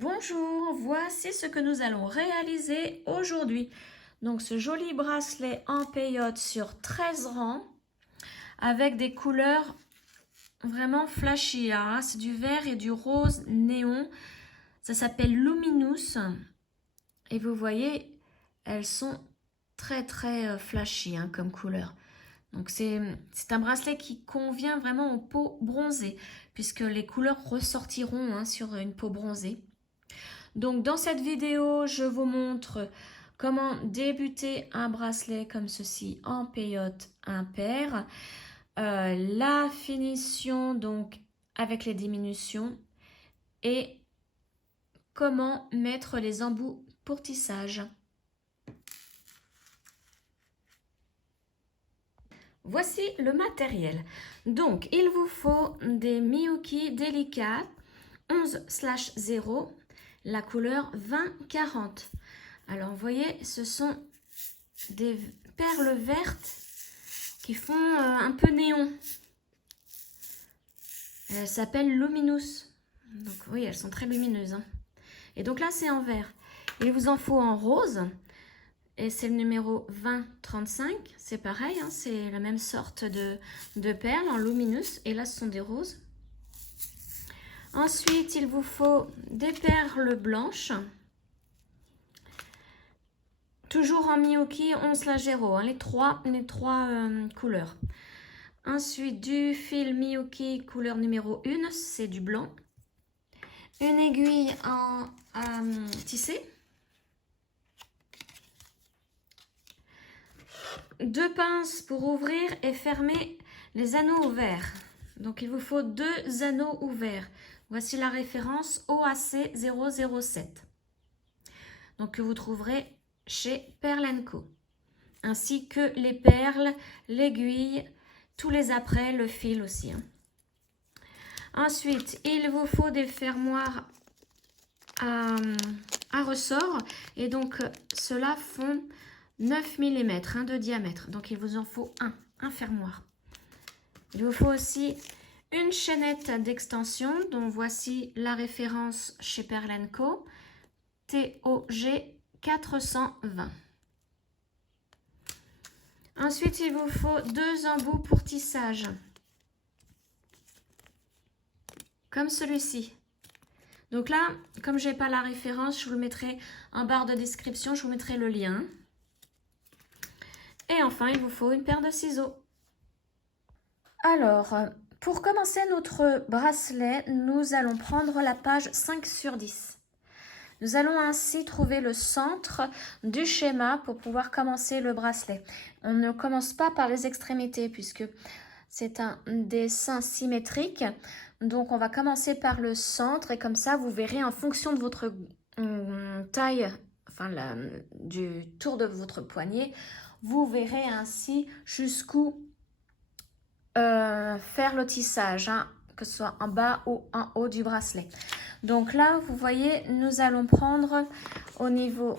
Bonjour, voici ce que nous allons réaliser aujourd'hui. Donc ce joli bracelet en peyote sur 13 rangs avec des couleurs vraiment flashy. Hein. C'est du vert et du rose néon. Ça s'appelle Luminous. Et vous voyez, elles sont très flashy hein, comme couleur. Donc c'est un bracelet qui convient vraiment aux peaux bronzées puisque les couleurs ressortiront hein, sur une peau bronzée. Donc dans cette vidéo, je vous montre comment débuter un bracelet comme ceci en peyote impair. La finition donc avec les diminutions et comment mettre les embouts pour tissage. Voici le matériel. Donc il vous faut des Miyuki délicats 11/0. La couleur 20-40. Alors, vous voyez, ce sont des perles vertes qui font un peu néon. Elles s'appellent Luminous. Donc, oui, elles sont très lumineuses. Hein. Et donc là, c'est en vert. Il vous en faut en rose. Et c'est le numéro 20-35. C'est pareil, hein, c'est la même sorte de perles en Luminous. Et là, ce sont des roses. Ensuite, il vous faut des perles blanches. Toujours en Miyuki 11/0, hein, les trois couleurs. Ensuite, du fil Miyuki couleur numéro 1, c'est du blanc. Une aiguille en tissé. 2 pinces pour ouvrir et fermer les anneaux ouverts. Donc, il vous faut 2 anneaux ouverts. Voici la référence OAC 007. Donc, que vous trouverez chez Perle & Co. Ainsi que les perles, l'aiguille, tous les apprêts, le fil aussi. Hein. Ensuite, il vous faut des fermoirs à ressort. Et donc, ceux-là font 9 mm hein, de diamètre. Donc, il vous en faut un fermoir. Il vous faut aussi une chaînette d'extension dont voici la référence chez Perle & Co. TOG 420. Ensuite, il vous faut 2 embouts pour tissage. Comme celui-ci. Donc là, comme je n'ai pas la référence, je vous le mettrai en barre de description, je vous mettrai le lien. Et enfin, il vous faut une paire de ciseaux. Alors, pour commencer notre bracelet, nous allons prendre la page 5/10. Nous allons ainsi trouver le centre du schéma pour pouvoir commencer le bracelet. On ne commence pas par les extrémités puisque c'est un dessin symétrique. Donc, on va commencer par le centre et comme ça, vous verrez en fonction de votre taille, enfin du tour de votre poignet, vous verrez ainsi jusqu'où faire le tissage, hein, que ce soit en bas ou en haut du bracelet. Donc là, vous voyez, nous allons prendre au niveau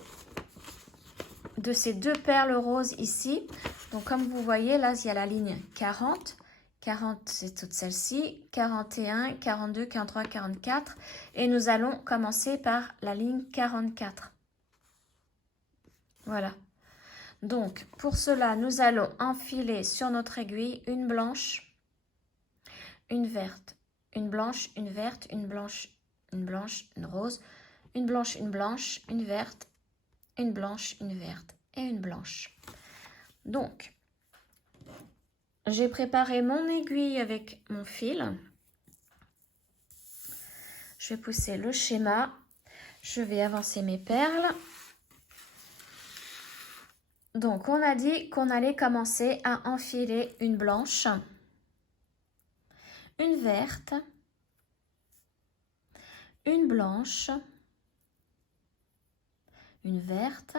de ces 2 perles roses ici. Donc comme vous voyez, là, il y a la ligne 40. 40, c'est toute celle-ci. 41, 42, 43, 44. Et nous allons commencer par la ligne 44. Voilà. Donc, pour cela, nous allons enfiler sur notre aiguille une blanche, une verte, une blanche, une verte, une blanche, une blanche, une rose, une blanche, une verte, une blanche, une verte et une blanche. Donc, j'ai préparé mon aiguille avec mon fil. Je vais pousser le schéma. Je vais avancer mes perles. Donc, on a dit qu'on allait commencer à enfiler une blanche, une verte, une blanche, une verte,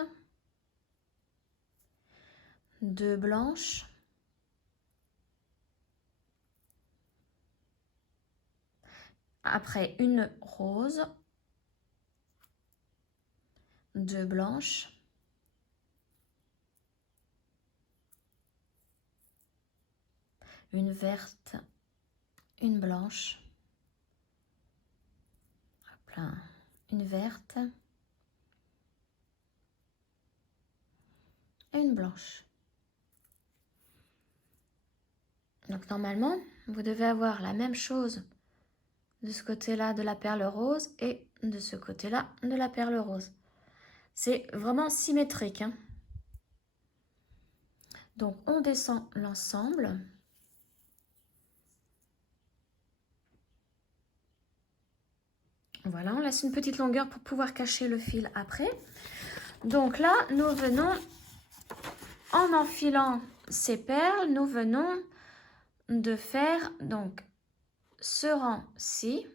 2 blanches, après une rose, 2 blanches, une verte, une blanche, hop là, une verte et une blanche. Donc normalement, vous devez avoir la même chose de ce côté-là de la perle rose et de ce côté-là de la perle rose. C'est vraiment symétrique, hein. Donc on descend l'ensemble. Voilà, on laisse une petite longueur pour pouvoir cacher le fil après. Donc là, nous venons, en enfilant ces perles, nous venons de faire donc ce rang-ci.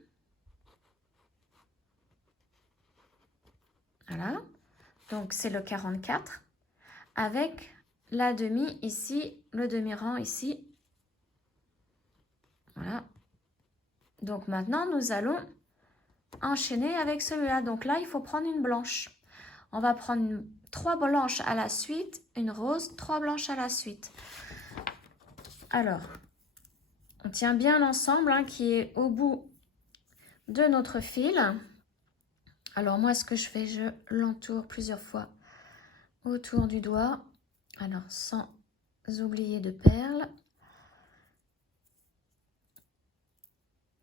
Voilà, donc c'est le 44 avec la demi ici, le demi-rang ici. Voilà. Donc maintenant, nous allons enchaîner avec celui-là. Donc là, il faut prendre une blanche. On va prendre 3 blanches à la suite, une rose, 3 blanches à la suite. Alors, on tient bien l'ensemble hein, qui est au bout de notre fil. Alors moi, ce que je fais, je l'entoure plusieurs fois autour du doigt. Alors, sans oublier de perles.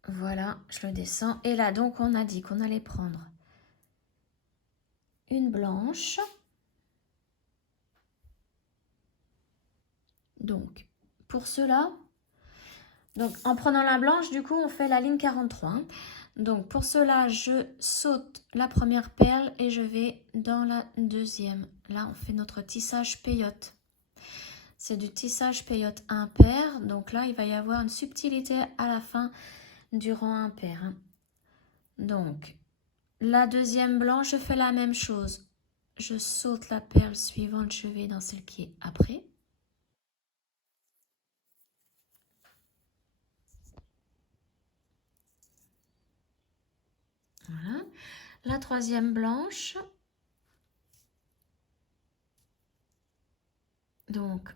Voilà, je le descends. Et là, donc, on a dit qu'on allait prendre une blanche. Donc, pour cela, donc en prenant la blanche, du coup, on fait la ligne 43. Hein. Donc, pour cela, je saute la première perle et je vais dans la deuxième. Là, on fait notre tissage peyote. C'est du tissage peyote impair. Donc là, il va y avoir une subtilité à la fin du rang impair. Hein. Donc, la deuxième blanche, je fais la même chose. Je saute la perle suivante, je vais dans celle qui est après. Voilà. La troisième blanche. Donc,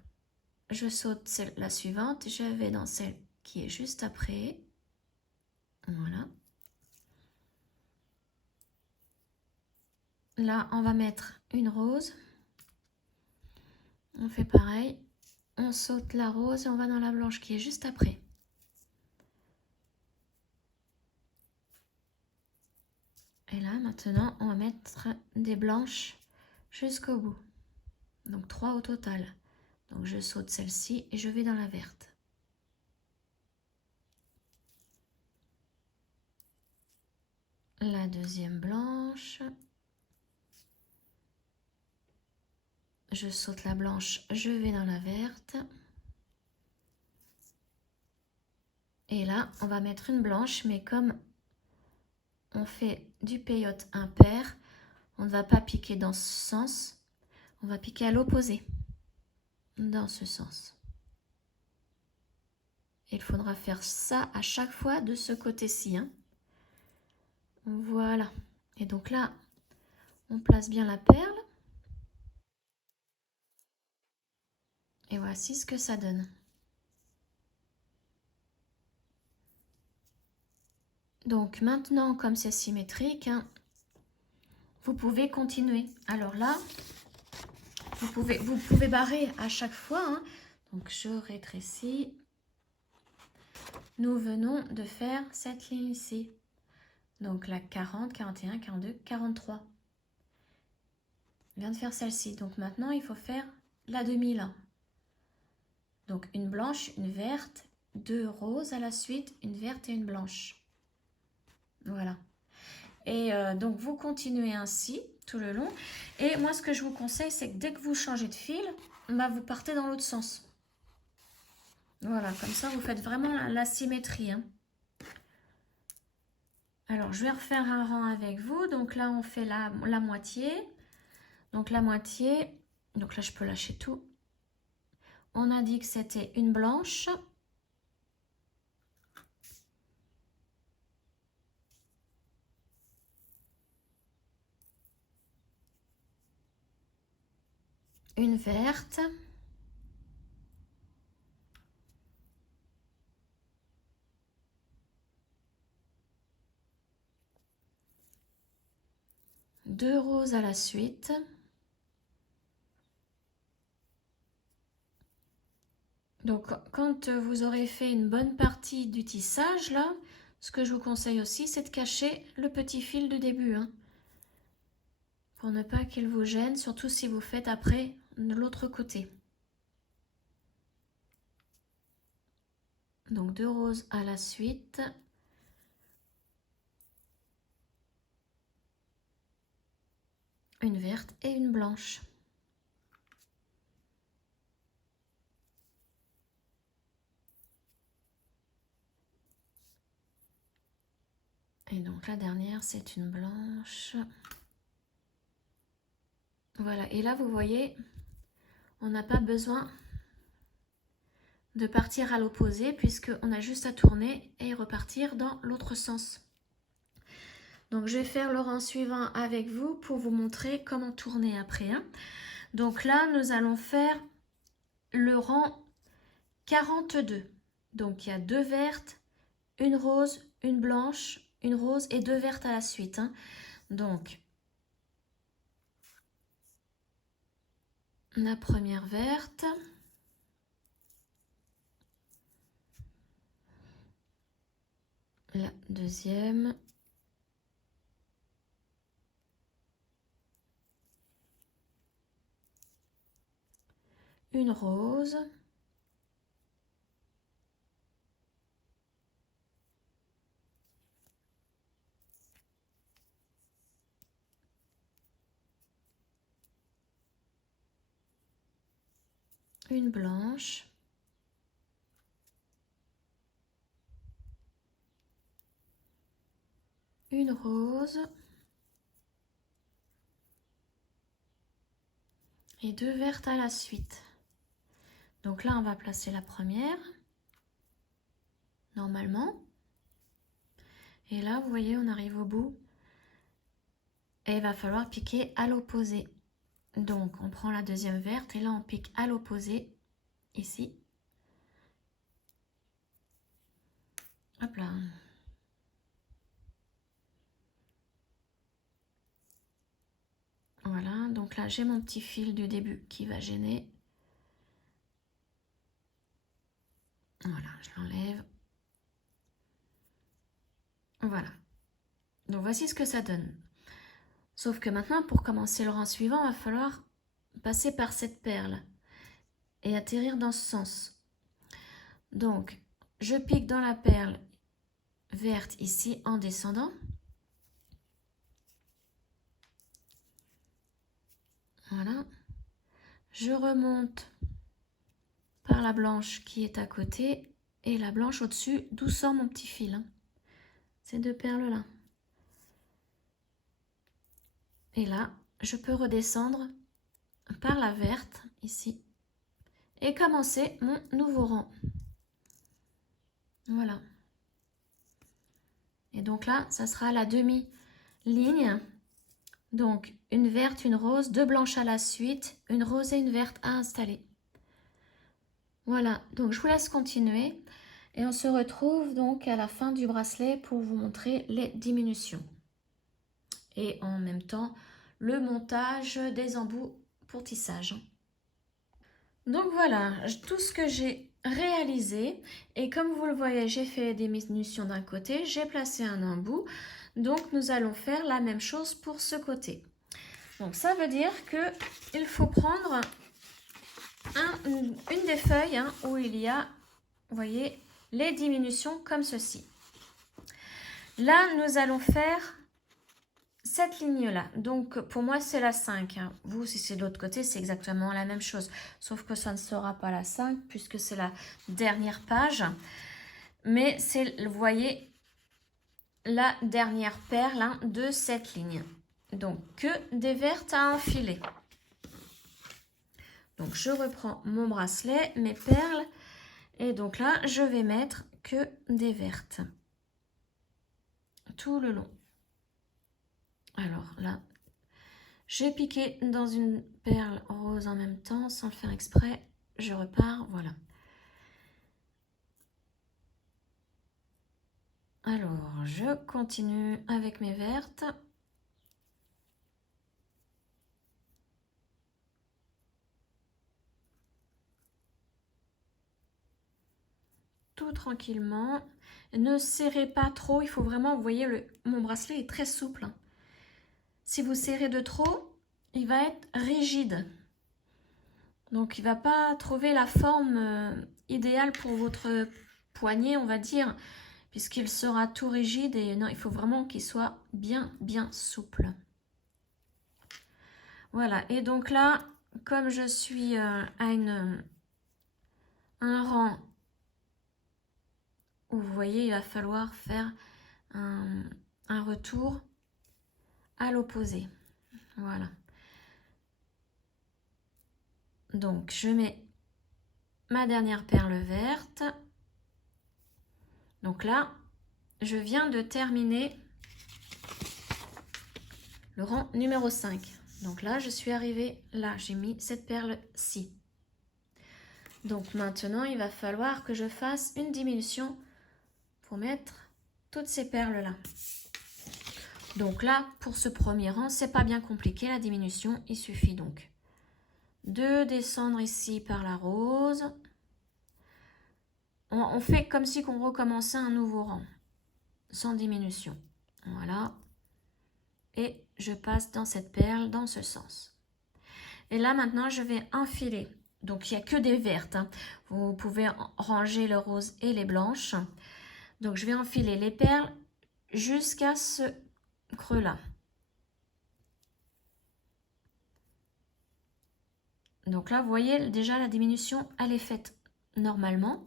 je saute la suivante, je vais dans celle qui est juste après. Voilà. Là, on va mettre une rose. On fait pareil. On saute la rose et on va dans la blanche qui est juste après. Et là, maintenant, on va mettre des blanches jusqu'au bout. Donc, 3 au total. Donc, je saute celle-ci et je vais dans la verte. La deuxième blanche. Je saute la blanche, je vais dans la verte. Et là, on va mettre une blanche, mais comme on fait du peyote impair, on ne va pas piquer dans ce sens, on va piquer à l'opposé, dans ce sens. Il faudra faire ça à chaque fois de ce côté-ci. Hein. Voilà. Et donc là, on place bien la perle. Et voici ce que ça donne. Donc maintenant, comme c'est symétrique, hein, vous pouvez continuer. Alors là, vous pouvez barrer à chaque fois. Hein. Donc je rétrécis. Nous venons de faire cette ligne ici. Donc la 40, 41, 42, 43. On vient de faire celle-ci. Donc maintenant, il faut faire la demi là. Donc une blanche, une verte, 2 roses à la suite, une verte et une blanche. Voilà. Et donc vous continuez ainsi tout le long. Et moi, ce que je vous conseille, c'est que dès que vous changez de fil, bah, vous partez dans l'autre sens. Voilà, comme ça, vous faites vraiment la symétrie. Hein. Alors, je vais refaire un rang avec vous. Donc là, on fait la moitié. Donc la moitié, donc là, je peux lâcher tout. On a dit que c'était une blanche. Une verte. 2 roses à la suite. Donc, quand vous aurez fait une bonne partie du tissage, là, ce que je vous conseille aussi, c'est de cacher le petit fil de début, hein, pour ne pas qu'il vous gêne, surtout si vous faites après de l'autre côté. Donc, 2 roses à la suite. Une verte et une blanche. Et donc la dernière, c'est une blanche. Voilà, et là vous voyez, on n'a pas besoin de partir à l'opposé puisqu'on a juste à tourner et repartir dans l'autre sens. Donc je vais faire le rang suivant avec vous pour vous montrer comment tourner après, hein. Donc là, nous allons faire le rang 42. Donc il y a 2 vertes, une rose, une blanche, une rose et 2 vertes à la suite, hein. Donc la première verte, la deuxième, une rose, une blanche, une rose et 2 vertes à la suite. Donc là, on va placer la première, normalement. Et là, vous voyez, on arrive au bout. Et il va falloir piquer à l'opposé. Donc, on prend la deuxième verte et là, on pique à l'opposé, ici. Hop là. Voilà, donc là, j'ai mon petit fil du début qui va gêner. Voilà, je l'enlève. Voilà. Donc, voici ce que ça donne. Sauf que maintenant, pour commencer le rang suivant, il va falloir passer par cette perle et atterrir dans ce sens. Donc, je pique dans la perle verte ici en descendant. Voilà. Je remonte par la blanche qui est à côté et la blanche au-dessus, d'où sort mon petit fil, hein. Ces 2 perles-là. Et là, je peux redescendre par la verte, ici, et commencer mon nouveau rang. Voilà. Et donc là, ça sera la demi-ligne. Donc, une verte, une rose, 2 blanches à la suite, une rose et une verte à installer. Voilà, donc je vous laisse continuer et on se retrouve donc à la fin du bracelet pour vous montrer les diminutions. Et en même temps, le montage des embouts pour tissage. Donc voilà, tout ce que j'ai réalisé. Et comme vous le voyez, j'ai fait des diminutions d'un côté, j'ai placé un embout. Donc nous allons faire la même chose pour ce côté. Donc ça veut dire qu'il faut prendre une des feuilles, hein, où il y a, vous voyez, les diminutions comme ceci. Là, nous allons faire cette ligne-là. Donc, pour moi, c'est la 5. Hein. Vous, si c'est de l'autre côté, c'est exactement la même chose. Sauf que ça ne sera pas la 5 puisque c'est la dernière page. Mais c'est, vous voyez, la dernière perle, hein, de cette ligne. Donc, que des vertes à enfiler. Donc, je reprends mon bracelet, mes perles. Et donc là, je vais mettre que des vertes. Tout le long. Alors là, j'ai piqué dans une perle rose en même temps, sans le faire exprès. Je repars, voilà. Alors, je continue avec mes vertes. tout tranquillement. Ne serrez pas trop, il faut vraiment, vous voyez, mon bracelet est très souple. Si vous serrez de trop, il va être rigide. Donc il ne va pas trouver la forme idéale pour votre poignet, on va dire, puisqu'il sera tout rigide. Et non, il faut vraiment qu'il soit bien, bien souple. Voilà, et donc là, comme je suis à un rang où vous voyez, il va falloir faire un retour à l'opposé. Voilà. Donc, je mets ma dernière perle verte. Donc là, je viens de terminer le rang numéro 5. Donc là, je suis arrivée là, j'ai mis cette perle-ci. Donc maintenant, il va falloir que je fasse une diminution pour mettre toutes ces perles-là. Donc là, pour ce premier rang, c'est pas bien compliqué la diminution. Il suffit donc de descendre ici par la rose. On fait comme si on recommençait un nouveau rang, sans diminution. Voilà. Et je passe dans cette perle, dans ce sens. Et là, maintenant, je vais enfiler. Donc, il n'y a que des vertes. Hein. Vous pouvez ranger le rose et les blanches. Donc, je vais enfiler les perles jusqu'à ce creux-là. Donc là, vous voyez, déjà, la diminution, elle est faite normalement.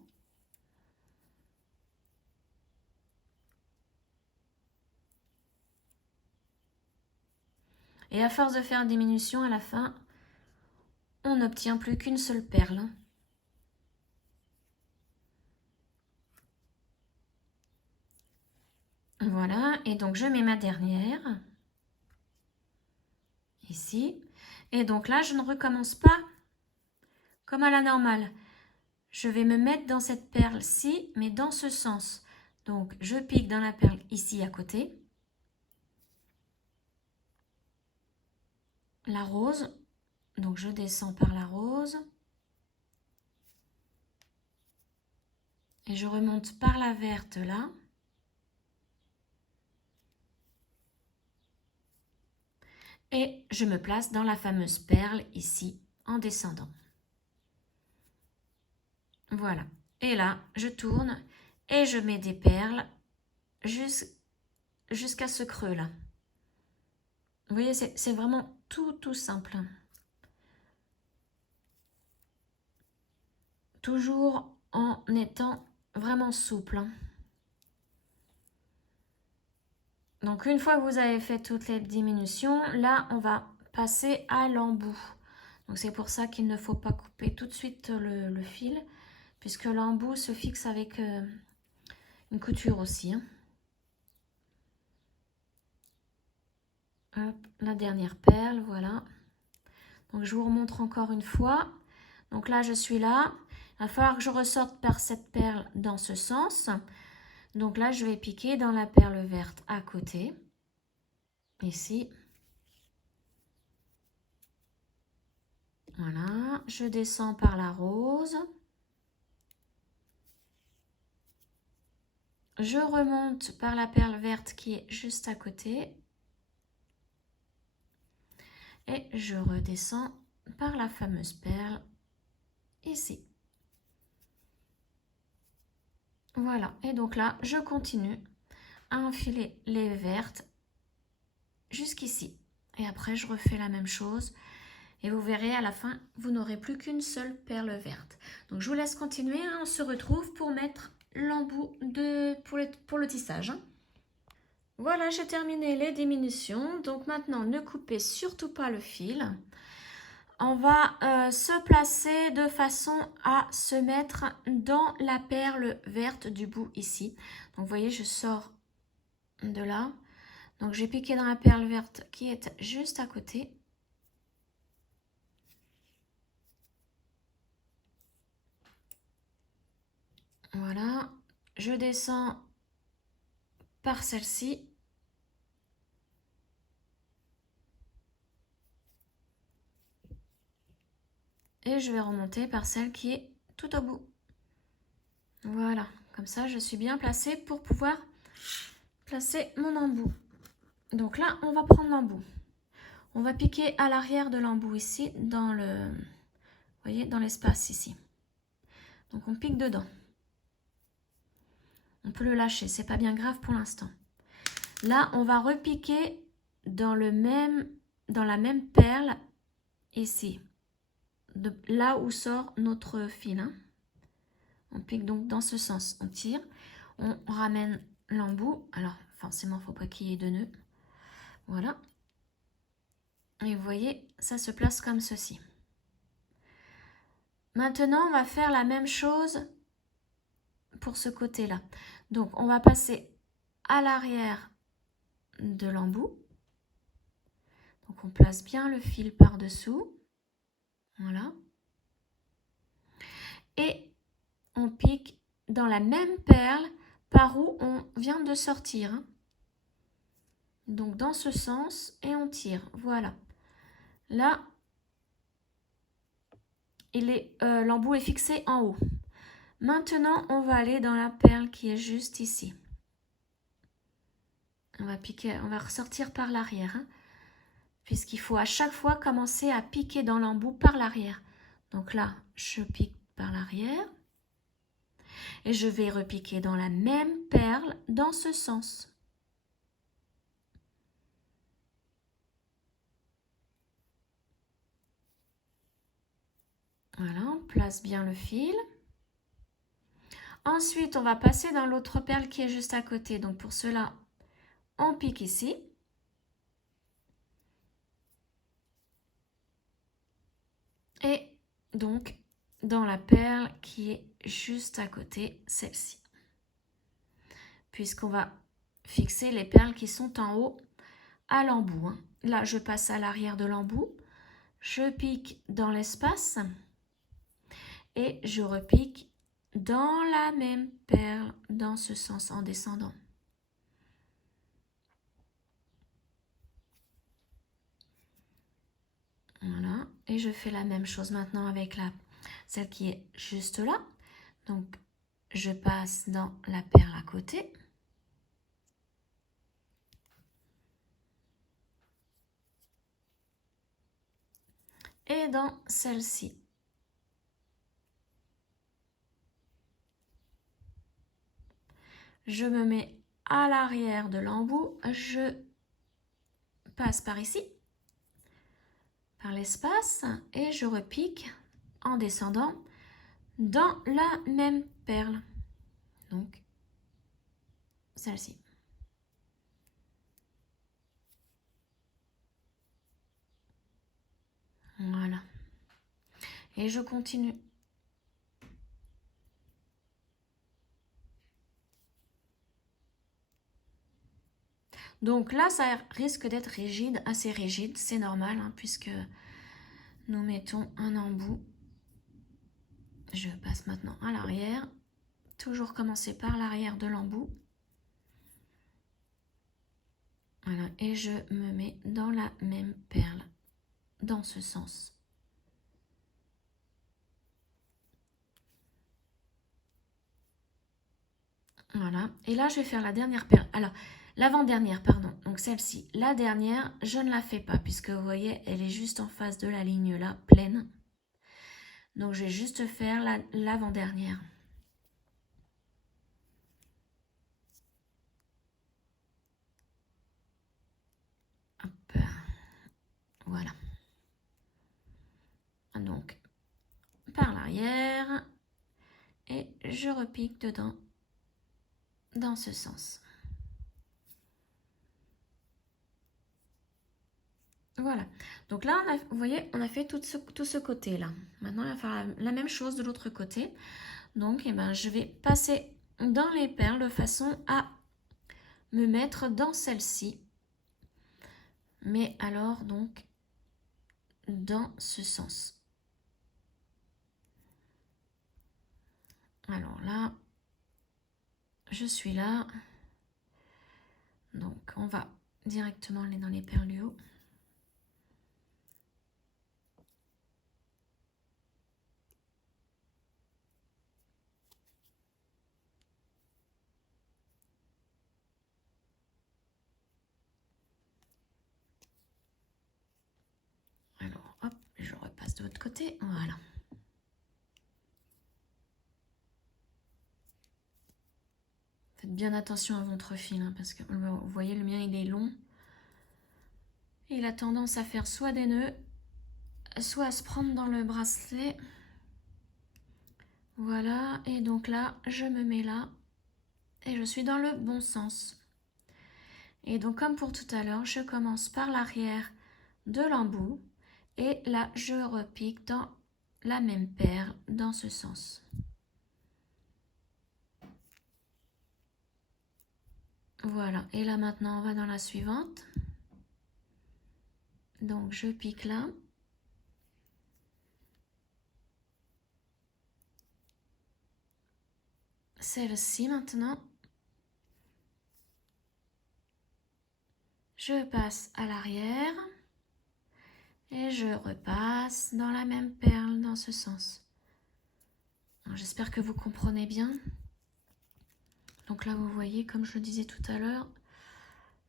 Et à force de faire une diminution, à la fin, on n'obtient plus qu'une seule perle. Voilà, et donc je mets ma dernière, ici. Et donc là, je ne recommence pas comme à la normale. Je vais me mettre dans cette perle-ci, mais dans ce sens. Donc, je pique dans la perle ici à côté. La rose, donc je descends par la rose. Et je remonte par la verte là. Et je me place dans la fameuse perle ici en descendant. Voilà. Et là, je tourne et je mets des perles jusqu'à ce creux là. Vous voyez, c'est vraiment tout simple. Toujours en étant vraiment souple. Donc une fois que vous avez fait toutes les diminutions, là on va passer à l'embout. Donc c'est pour ça qu'il ne faut pas couper tout de suite le fil, puisque l'embout se fixe avec une couture aussi. Hein. Hop, la dernière perle, voilà. Donc je vous remontre encore une fois. Donc là je suis là. Il va falloir que je ressorte par cette perle dans ce sens. Donc là je vais piquer dans la perle verte à côté. Ici. Voilà, je descends par la rose. Je remonte par la perle verte qui est juste à côté. Et je redescends par la fameuse perle ici. Voilà, et donc là, je continue à enfiler les vertes jusqu'ici. Et après, je refais la même chose. Et vous verrez, à la fin, vous n'aurez plus qu'une seule perle verte. Donc, je vous laisse continuer. Hein. On se retrouve pour mettre l'embout pour le tissage. Hein. Voilà, j'ai terminé les diminutions. Donc, maintenant, ne coupez surtout pas le fil. On va se placer de façon à se mettre dans la perle verte du bout ici. Donc, vous voyez, je sors de là. Donc, j'ai piqué dans la perle verte qui est juste à côté. Voilà. Je descends par celle-ci. Et je vais remonter par celle qui est tout au bout. Voilà, Comme ça, je suis bien placée pour pouvoir placer mon embout. Donc là, on va prendre l'embout. On va piquer à l'arrière de l'embout ici, dans le, vous voyez, dans l'espace ici. Donc on pique dedans. On peut le lâcher, c'est pas bien grave pour l'instant. Là, on va repiquer dans la même perle ici, là où sort notre fil. Hein. On pique donc dans ce sens, on tire, on ramène l'embout. Alors forcément, il ne faut pas qu'il y ait de nœuds. Voilà. Et vous voyez, ça se place comme ceci. Maintenant, on va faire la même chose pour ce côté-là. Donc, on va passer à l'arrière de l'embout. Donc, on place bien le fil par-dessous. Voilà. Et on pique dans la même perle par où on vient de sortir. Hein. Donc, dans ce sens, et on tire. Voilà. Là, l'embout est fixé en haut. Maintenant, on va aller dans la perle qui est juste ici. On va piquer, on va ressortir par l'arrière, hein, puisqu'il faut à chaque fois commencer à piquer dans l'embout par l'arrière. Donc là, je pique par l'arrière et je vais repiquer dans la même perle dans ce sens. Voilà, on place bien le fil. Ensuite, on va passer dans l'autre perle qui est juste à côté. Donc pour cela, on pique ici. Et donc, dans la perle qui est juste à côté, celle-ci. Puisqu'on va fixer les perles qui sont en haut à l'embout. Hein. Là, je passe à l'arrière de l'embout. Je pique dans l'espace. Et je repique dans la même perle, dans ce sens, en descendant. Voilà. Et je fais la même chose maintenant avec celle qui est juste là. Donc, je passe dans la perle à côté. Et dans celle-ci. Je me mets à l'arrière de l'embout. Je passe par ici, par l'espace, et je repique en descendant dans la même perle. Donc, celle-ci. Voilà. Et je continue. Donc là, ça risque d'être rigide, assez rigide. C'est normal, hein, puisque nous mettons un embout. Je passe maintenant à l'arrière. Toujours commencer par l'arrière de l'embout. Voilà. Et je me mets dans la même perle, dans ce sens. Voilà. Et là, je vais faire la dernière perle. Alors, l'avant-dernière, pardon. Donc celle-ci. La dernière, je ne la fais pas, puisque vous voyez, elle est juste en face de la ligne là, pleine. Donc, je vais juste faire l'avant-dernière. Hop. Voilà. Donc, par l'arrière. Et je repique dedans, dans ce sens. Voilà. Donc là, vous voyez, on a fait tout ce côté-là. Maintenant, il va faire la même chose de l'autre côté. Donc, eh ben, je vais passer dans les perles de façon à me mettre dans celle-ci. Mais alors, donc, dans ce sens. Alors là, je suis là. Donc, on va directement aller dans les perles du haut. de l'autre côté. Voilà. Faites bien attention à votre fil, hein, parce que vous voyez, le mien, il est long. Et il a tendance à faire soit des nœuds, soit à se prendre dans le bracelet. Voilà, et donc là, je me mets là, et je suis dans le bon sens. Et donc, comme pour tout à l'heure, je commence par l'arrière de l'embout, et là, je repique dans la même perle, dans ce sens. Voilà, et là maintenant, on va dans la suivante. Donc, je pique là. Celle-ci maintenant. Je passe à l'arrière. Et je repasse dans la même perle, dans ce sens. J'espère que vous comprenez bien. Donc là, vous voyez, comme je le disais tout à l'heure,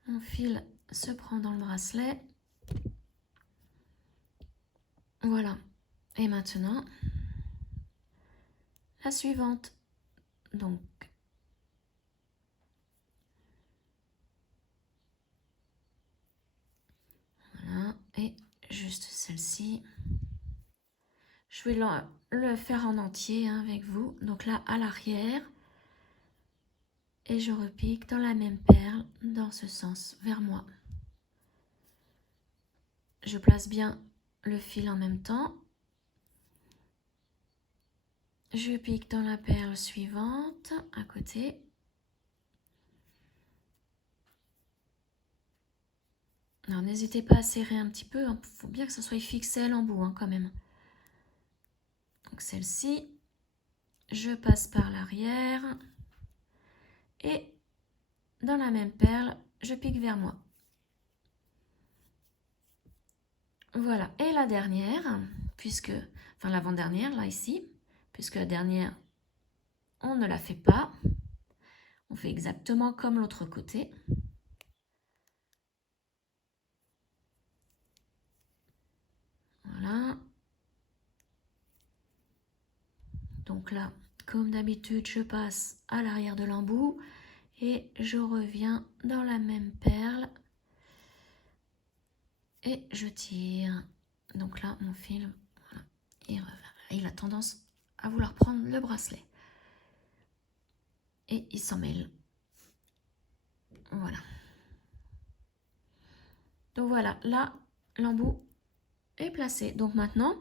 mon fil se prend dans le bracelet. Voilà. Et maintenant, la suivante. Donc, voilà. Et juste celle-ci. Je vais le faire en entier hein, avec vous. Donc là, à l'arrière. Et je repique dans la même perle, dans ce sens, vers moi. Je place bien le fil en même temps. Je pique dans la perle suivante, à côté. Alors, n'hésitez pas à serrer un petit peu. Il faut bien que ça soit fixé à l'embout, hein, quand même. Donc, celle-ci, je passe par l'arrière. Et dans la même perle, je pique vers moi. Voilà. Et la dernière, enfin l'avant-dernière, là, ici, puisque la dernière, on ne la fait pas. On fait exactement comme l'autre côté. Voilà. Donc là, comme d'habitude, je passe à l'arrière de l'embout et je reviens dans la même perle et je tire. Donc là, mon fil, voilà, il a tendance à vouloir prendre le bracelet. Et il s'en mêle. Voilà. Donc voilà, là, l'embout est placé. Donc maintenant,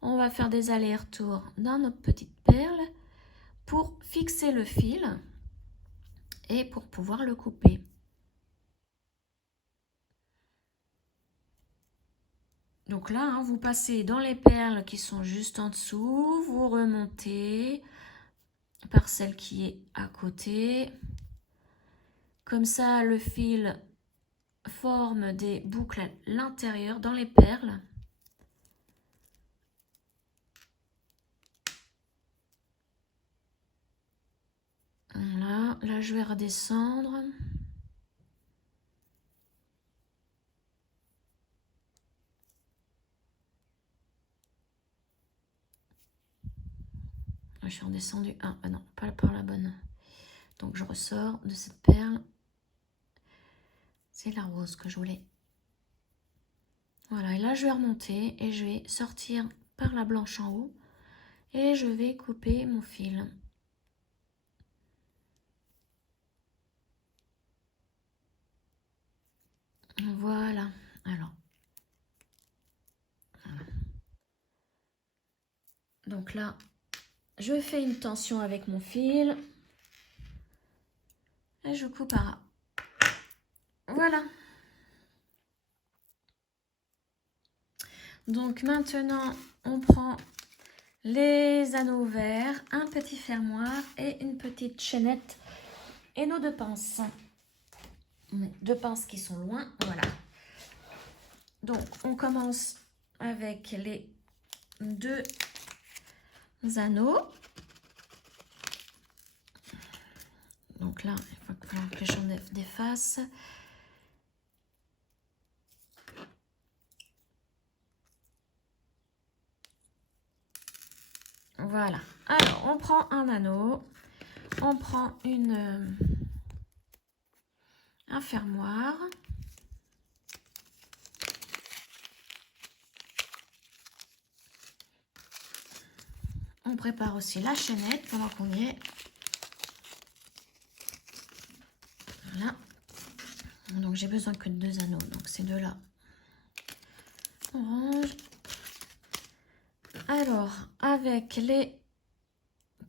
on va faire des allers-retours dans notre petite perle pour fixer le fil et pour pouvoir le couper. Donc là, hein, vous passez dans les perles qui sont juste en dessous, vous remontez par celle qui est à côté. Comme ça, le fil forme des boucles à l'intérieur, dans les perles. Voilà, là je vais redescendre. Je suis redescendue. Ah non, pas par la bonne. Donc je ressors de cette perle. C'est la rose que je voulais. Voilà, et là je vais remonter et je vais sortir par la blanche en haut. Et je vais couper mon fil. Voilà. Alors. Voilà. Donc là, je fais une tension avec mon fil. Et je coupe à ras. Voilà. Donc maintenant, on prend les anneaux verts, un petit fermoir et une petite chaînette et nos deux pinces. Deux pinces qui sont loin, voilà. Donc, on commence avec les deux anneaux. Donc là, il va falloir que j'en défasse. Voilà. Alors, on prend un anneau. On prend un fermoir. On prépare aussi la chaînette pendant qu'on y est. Voilà. Donc j'ai besoin que de 2 anneaux. Donc ces deux-là. Orange. Alors, avec les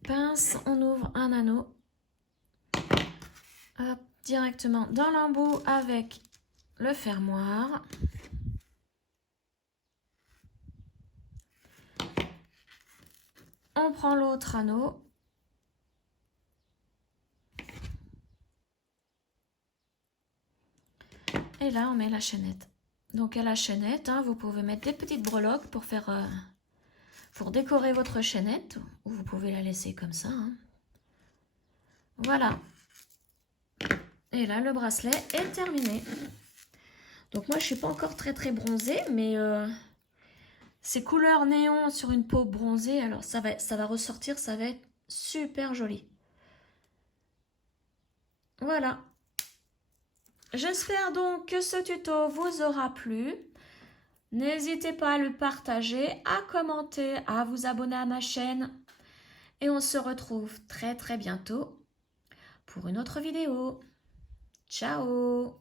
pinces, on ouvre un anneau. Hop, directement dans l'embout avec le fermoir. On prend l'autre anneau. Et là, on met la chaînette. Donc à la chaînette, hein, vous pouvez mettre des petites breloques pour faire, pour décorer votre chaînette. Ou vous pouvez la laisser comme ça. Hein. Voilà. Et là, le bracelet est terminé. Donc moi, je suis pas encore très bronzée, mais ces couleurs néon sur une peau bronzée, alors ça va ressortir, ça va être super joli. Voilà. J'espère donc que ce tuto vous aura plu. N'hésitez pas à le partager, à commenter, à vous abonner à ma chaîne. Et on se retrouve très bientôt pour une autre vidéo. Ciao!